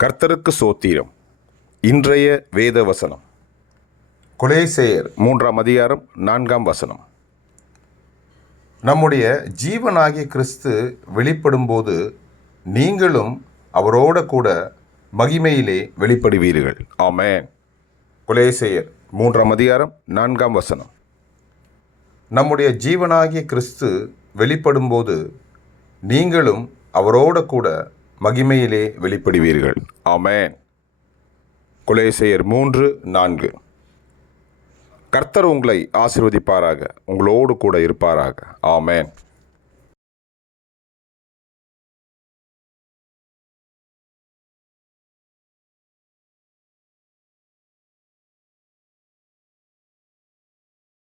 கர்த்தருக்கு சோத்திரம். இன்றைய வேத வசனம் கொலேசையர் 3:4. நம்முடைய ஜீவனாகிய கிறிஸ்து வெளிப்படும்போது நீங்களும் அவரோட கூட மகிமையிலே வெளிப்படுவீர்கள். ஆமென். கொலேசையர் 3:4. நம்முடைய ஜீவனாகிய கிறிஸ்து வெளிப்படும்போது நீங்களும் அவரோட கூட மகிமையிலே வெளிப்படுவீர்கள். ஆமென். கொலேசையர் 3:4. கர்த்தர் உங்களை ஆசீர்வதிப்பாராக, உங்களோடு கூட இருப்பாராக. ஆமென்.